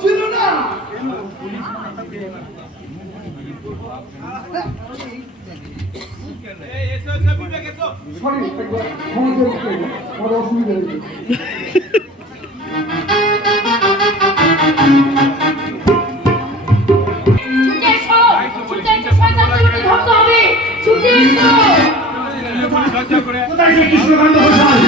ছিল না অসুবিধা কৃষ্ণকান্ত ঘোষাল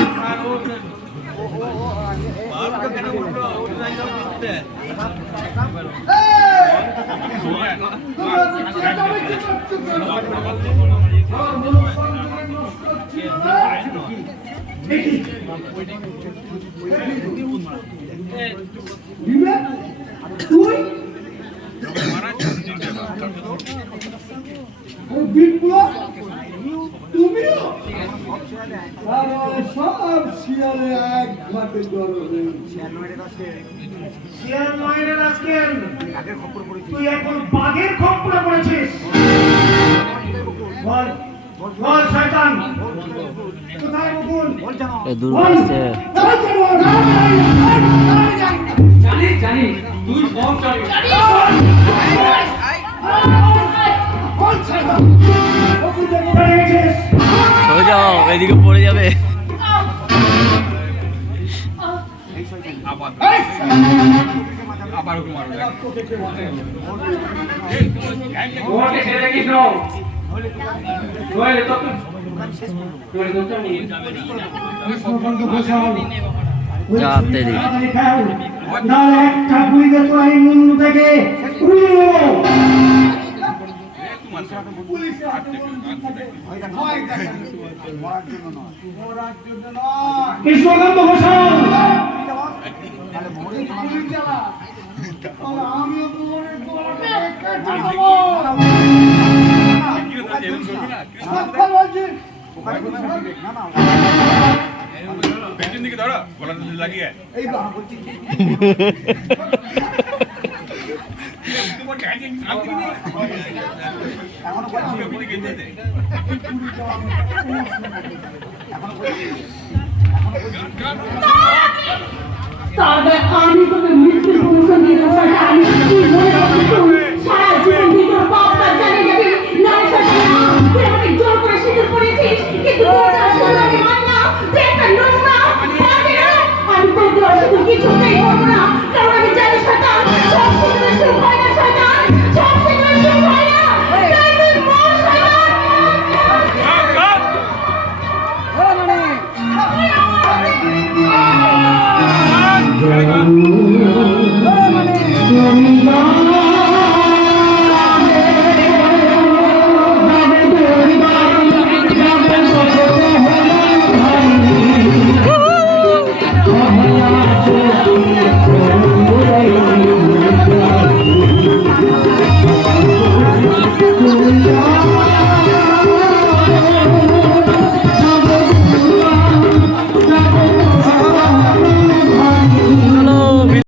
সব শিয়ালে এক ঘাটে তুই এখন বাঘের খপ্পরে পড়েছিস বল শয়তান কোথায় মুকুল জানি জানি তুই সব জানিস বল শয়তান মুকুল কোথায় গেছিস সরে যাও এদিকে পড়ে যাবে আবার কৃষ্ণকান্ত ঘোষাল দিকে ধরো গলা লাগিয়ে আমি তোকে মৃত্যুর প্রমোশন দিয়ে সারা জীবন